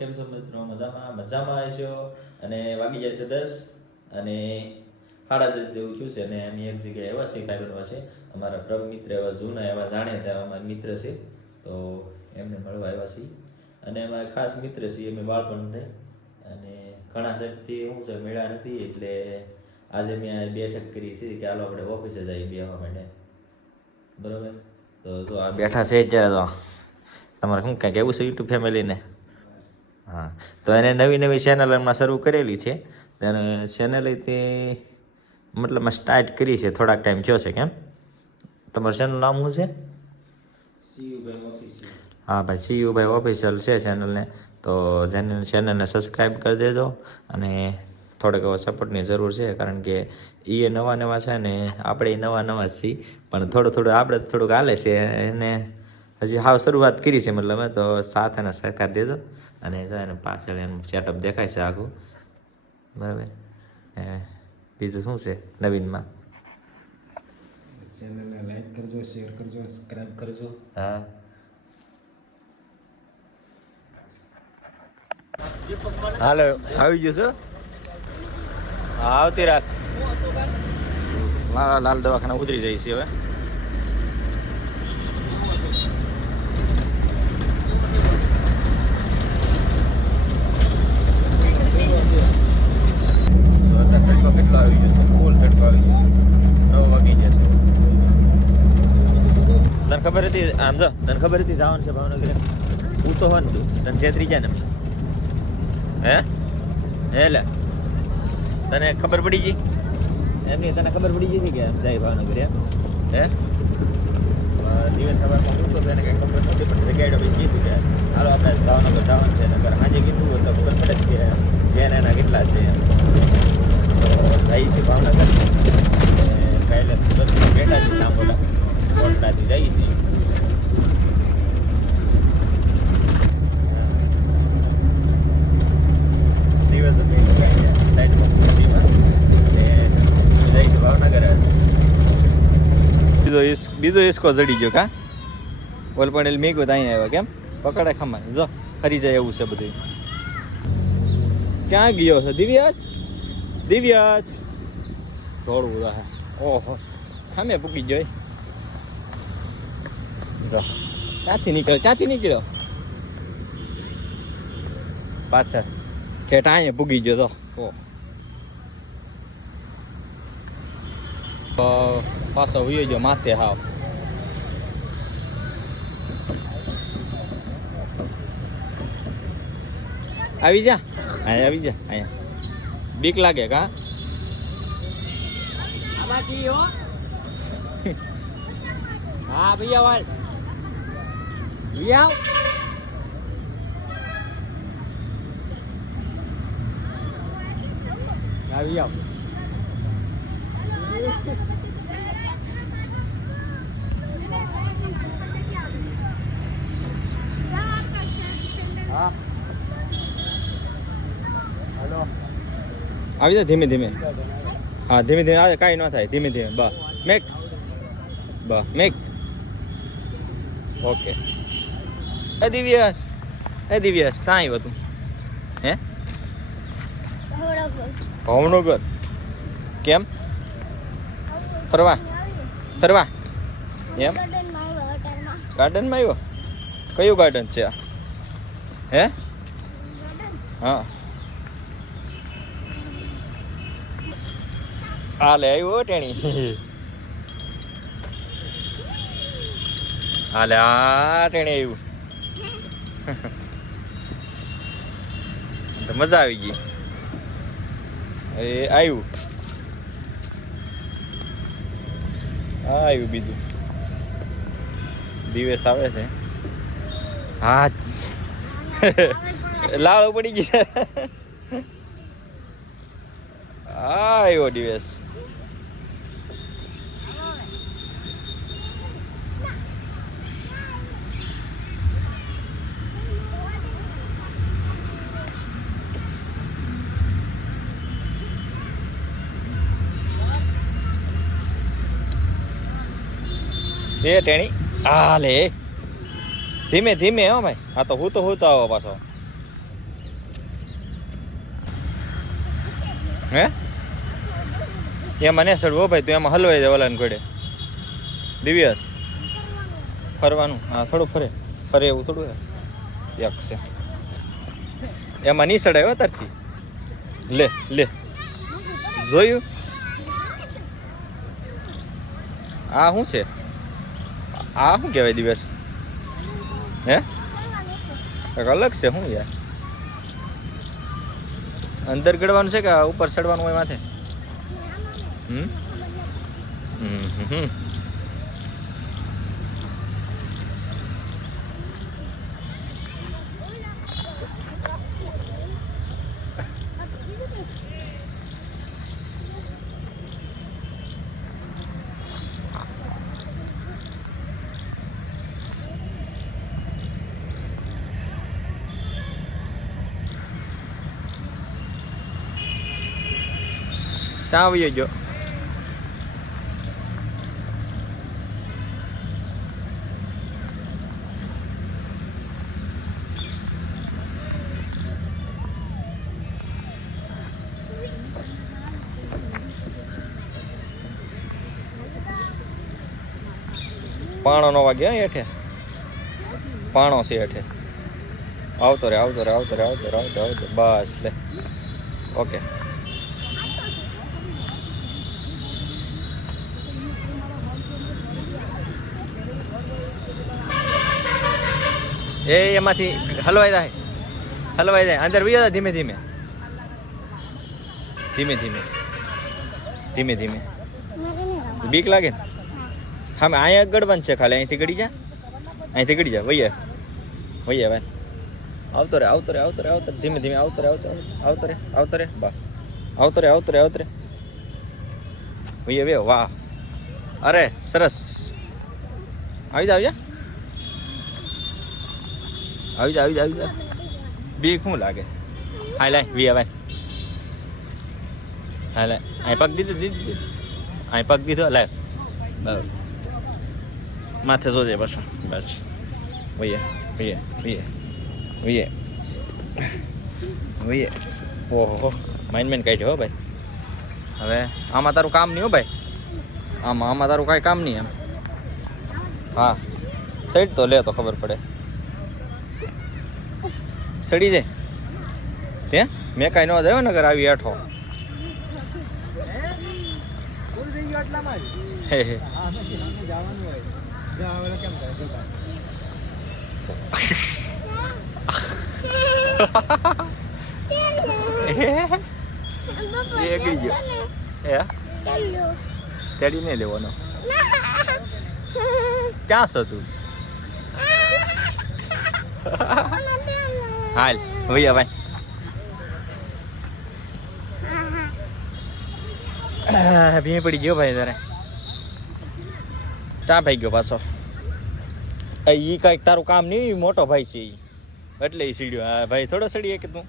કેમ છો મિત્રો? મજામાં આવશો. અને વાગી જાય છે 10 અને 10:30 જેવું થયું છે. અને અમે એક જગ્યાએ આવ્યા છીએ કાંઈ છે. અમારા પ્રમ મિત્ર એવા જૂના એવા જાણીતા અમારા મિત્ર છે, તો એમને મળવા આવ્યા છીએ. અને અમારા ખાસ મિત્ર છીએ અમે બાળપણથી, અને ઘણા સમયથી શું છે મેળા નથી, એટલે આજે મેં બેઠક કરી છે કે હાલો આપણે ઓફિસે જઈએ બેસવા માટે. બરોબર, તો જો આ બેઠા છે અત્યારે. તો તમારે શું કાંઈક એવું છે યુટ્યુબ ફેમિલીને? હા, તો એને નવી ચેનલ હમણાં શરૂ કરેલી છે. અને ચેનલ તે મતલબમાં સ્ટાર્ટ કરી છે, થોડાક ટાઈમ થયો છે. કેમ તમારું ચેનલનું નામ શું છે? સીયુભાઈ ઓફિશિયલ. હા ભાઈ, સીયુભાઈ ઓફિશિયલ છે ચેનલને. તો ચેનલને સબસ્ક્રાઈબ કરી દેજો. અને થોડોક એવો સપોર્ટની જરૂર છે, કારણ કે એ નવા છે ને આપણે નવા છીએ. પણ થોડું આપણે થોડુંક હાલે છે, એને હજી હાવ શરૂઆત કરી છે મતલબ. તો સાથ અને સહકાર દેજો. અને એને પાછળ એનું સેટઅપ દેખાય છે આખું. બરાબર. બીજું શું છે નવીનમાં? ચેનલને લાઈક કરજો, શેર કરજો, સબસ્ક્રાઇબ કરજો. હા, હાલો આવી ગયું છું. હા, આવતી રાત લાલ દવાખાના ઉતરી જાય છે હવે. કેટલો આવી ગયો છે? ફૂલ તડકો આવી ગયો છે. 9 વાગી ગયા છે. તને ખબર હતી આમ જો, તને ખબર હતી જવાનું છે ભાવનગર? હું તો હોય ને તું તને છેતરી જાય ને હે લે તને ખબર પડી ગઈ? એમની તને ખબર પડી ગઈ હતી કે જાય ભાવનગર એમ? હે દિવસ સવારમાં હું તો તેને કંઈ ખબર નહોતી, પણ જગ્યાએ ભાઈ કીધું કે હાલો આપણે ભાવનગર જવાનું છે. નગર સાંજે કીધું હોય તો ખબર પડે કે બેન એના કેટલા છે એમ. તો જઈએ છીએ ભાવનગર. કાલે બસમાં બેઠા છીએ સાંભળા કોટડાથી જઈએ છીએ. બીજો ઈસકો જડી ગયો કા ઓલ પડેલ મીગો તો અહીંયા આવ્યા. કેમ પકડે ખમા જો ફરી જાય એવું છે બધું. ક્યાં ગયો છે દિવ્યાસ? થોડું રહે. ઓહો, સામે પૂકી ગયો. જો ક્યાંથી નીકળ્યો પાછળ ઠેઠ અહીંયા પૂગી ગયો. તો પાછો વયો ગયો માથે હાવ. આવી જા અહીંયા. બીક લાગે કા? હા ભૈયા આવી આવ. હા હાલો આવી જા ધીમે ધીમે. હા ધીમે ધીમે આવે, કાંઈ ન થાય. ધીમે ધીમે મેક ઓકે. એ દિવ્યાસ ત્યાં આવ્યો તું? હે ભાવનગર કેમ ફરવા એમ? ગાર્ડનમાં આવ્યો? કયું ગાર્ડન છે આ? હે હા હાલે આવ્યો ટેણી. હાલે આ ટેણી આવ્યું. તો મજા આવી ગઈ. આવ્યું બીજું દિવસ આવે છે. હા લાળ પડી ગઈ છે. આવ્યો દિવસ. એ ટેણી હાલે ધીમે ધીમે. હો ભાઈ, આ તો હું તો આવો પાછો. હે એમાં ને ચડવો ભાઈ તું એમાં હલવાઈ જાય ઓલાને ઘોડે દિવ્યસ ફરવાનું હા થોડું ફરે ફરે એવું થોડું એક છે એમાં નહીં ચડાયો તારથી લે લે જોયું આ શું છે આ શું કહેવાય દિવસ હે કંઈક અલગ છે શું યાર અંદર ગળવાનું છે કે ઉપર ચડવાનું હોય માથે હમ હમ ત્યાં આવી ગયો પાણો નો વાગે હેઠે પાણો છે હેઠે આવતો રે આવતો રે આવતો રે આવતો રે આવતો આવતો બસ લે ઓકે એમાંથી હલવાઈ જાય અંદર વી ધીમે ધીમે ધીમે ધીમે ધીમે ધીમે બીક લાગે ને હા મેં અહીંયા ગળવાનું છે ખાલી અહીંથી ગળી જા વૈયા ભાઈ આવતો રે ધીમે ધીમે આવતો રે બા આવતો રે વૈયા વાહ અરે સરસ આવી જા બીક શું લાગે હાય લાય વી આવે હાય લાય અહીં પગ દીધો લાય બરાબર માથે જોજે પાછું બસ વૈયે ઓહો માઇન્ડ કાઢ્યો હો ભાઈ હવે આમાં તારું કામ નહીં હો ભાઈ આમાં તારું કાંઈ કામ નહીં એમ હા સાઈડ તો લે તો ખબર પડે સડી જાય ત્યાં મેં કાંઈ ન દેવો ને ઘર આવી હેઠો તેડી નહીં લેવાનો ક્યાં છે તું હાલ ભૈયા ભાઈ ભી પડી ગયો ભાઈ તારે ક્યાં ભાઈ ગયો પાછો ઈ કાંઈક તારું કામ નહીં મોટો ભાઈ છે ઈ એટલે ઈ સીડ્યો હા ભાઈ થોડો સડીએ કે તું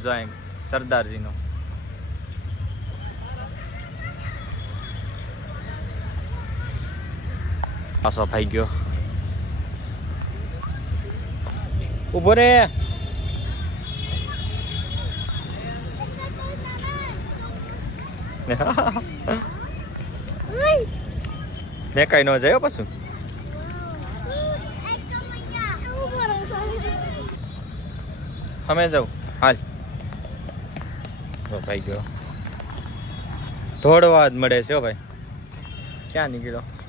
જાય સરદારજીનો પાછો ભાઈ ગયો ઉભો રે મેં કઈ ન જાય પાછું અમે જાઉં હાલ ભાઈ ગયો થોડો જ મળે છે ભાઈ ક્યાં નીકળ્યો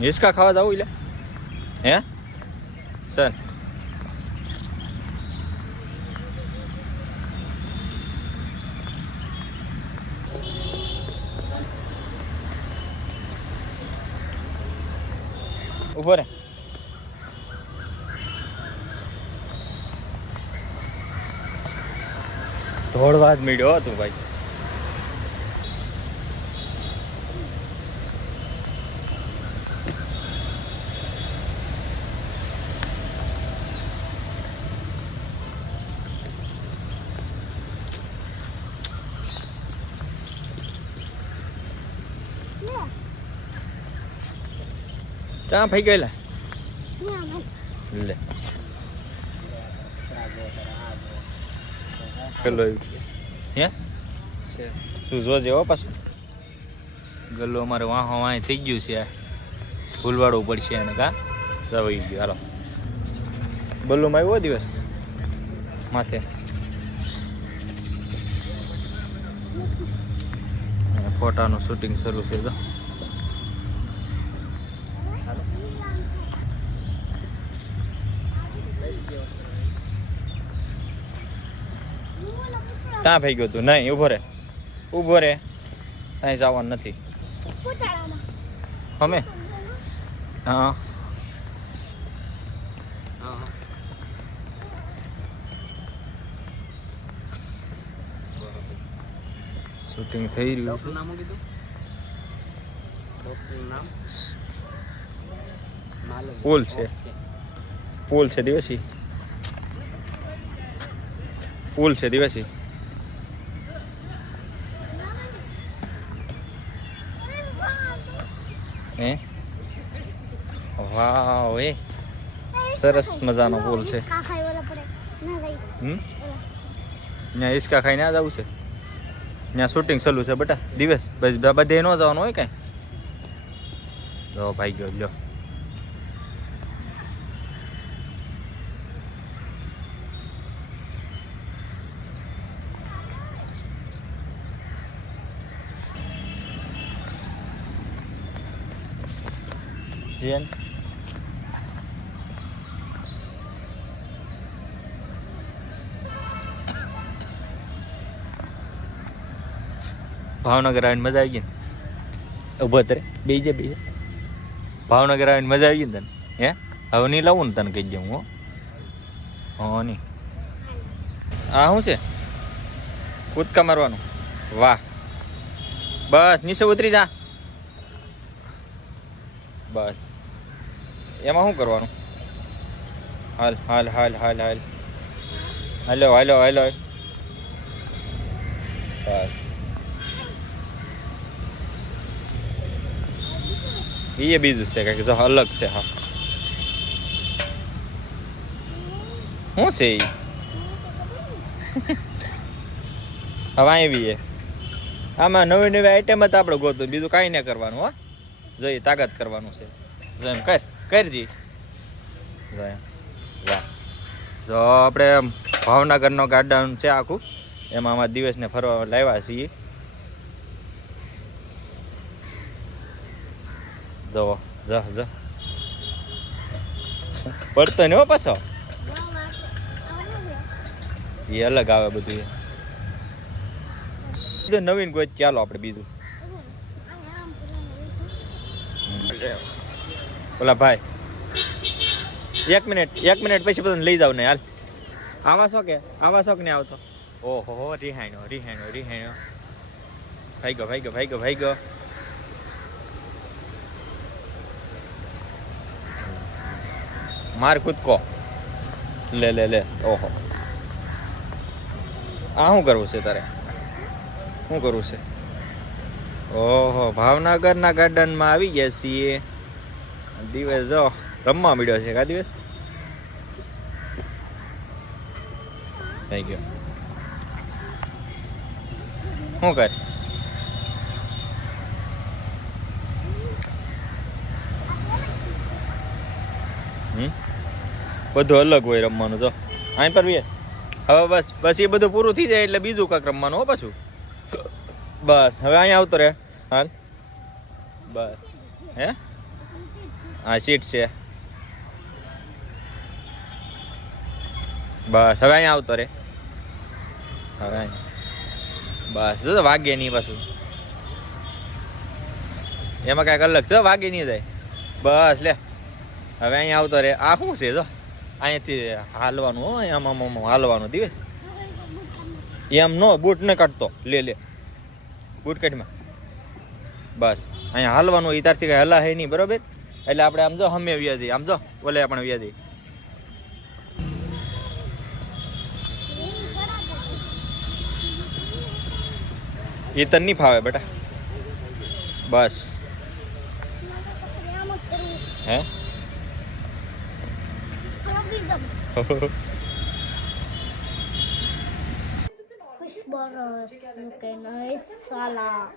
હિસકા ખાવા જવું એટલે હે સર ઉભો રે દોડવા જ મળ્યો તું ભાઈ ચા ફઈ ગયેલા લે ગલ્લો હે તું જોજે હો પાછું ગલ્લો અમારે વાહ વાહ થઈ ગયું છે ભૂલવાડવું પડશે એને કા જવાઈ ગયું હાલો બલ્લુમાં આવ્યો દિવસ માથે ફોટાનું શૂટિંગ શરૂ છે તો ત્યાં થઈ ગયો તું નહીં ઊભો રે ત્યાં જવાનું નથી અમે હા શૂટિંગ થઈ રહ્યું છે પુલ છે દિવસી હે વાવ એ સરસ મજાનો પુલ છે ત્યાં હિસકા ખાઈને આ જવું છે ત્યાં શૂટિંગ ચાલુ છે બેટા દિવસ બસ બધે ન જવાનું હોય કાંઈ તો ભાઈ ગયો લ્યો જીન ભાવનગર આવીને મજા આવી ગઈ ને ઉભો તરે બીજે ભાવનગર આવીને મજા આવી ગઈ ને તને હે હવે નહીં લાવું ને તને કહી દઉં હું હો નહીં આ શું છે કૂદકા મારવાનું વાહ બસ નીચે ઉતરી જા બસ એમાં શું કરવાનું હાલ હાલ હાલ હાલ હાલ હાલો હાલો હાલો બસ એ બીજું છે કાંઈક જો અલગ છે હા શું છે એ હવે આવી આમાં નવી નવી આઈટમ જ આપણે ગોતું બીજું કાંઈ નહીં કરવાનું હો જોઈએ તાકાત કરવાનું છે જો એમ કરજી વાહ જો આપણે ભાવનગરનો ગાર્ડન છે આખું એમાં અમારા દિવસને ફરવા લાવ્યા છીએ જો જા જા પડતો ને હો પાછો એ અલગ આવે બધું એ નવીન કોઈ ચાલો આપણે બીજું ઓલા ભાઈ એક મિનિટ પછી બધાને લઈ જાવ ને હાલ આવા શોખ ને આવતો ઓહો રિહાણ્યો ભાઈ ગયો માર કૂદકો લે ઓહો આ શું કરવું છે તારે ઓહો ભાવનગરના ગાર્ડનમાં આવી ગયા છીએ દિવસ જો રમવા મળ્યો છે કા દિવસ થઈ ગયો શું કર બધું અલગ હોય રમવાનું જો અહીં પર હવે બસ એ બધું પૂરું થઈ જાય એટલે બીજું કાંક રમવાનું હો પાછું બસ હવે અહીંયા આવતો રે હાલ બસ હે હા સીટ છે બસ હવે અહીંયા આવતો રે હવે બસ જો વાગે નહીં પાછું એમાં કાંઈક અલગ છે વાગે નહીં જાય બસ લે હવે અહીંયા આવતો રે આ શું છે જો અહીંયાથી હાલવાનું હો આમ હાલવાનું દિવે એમ નો બૂટ ને કાઢતો લે બૂટ કાઢમાં બસ અહીંયા હાલવાનું એ તારથી કઈ હલા હે નહીં બરોબર એટલે આપણે આમ જો હમે વ્યાજી આમ જો ઓલે આપણે વ્યાજી એ તને નહીં ફાવે બેટા બસ હે Fish burgers, okay, nice salad.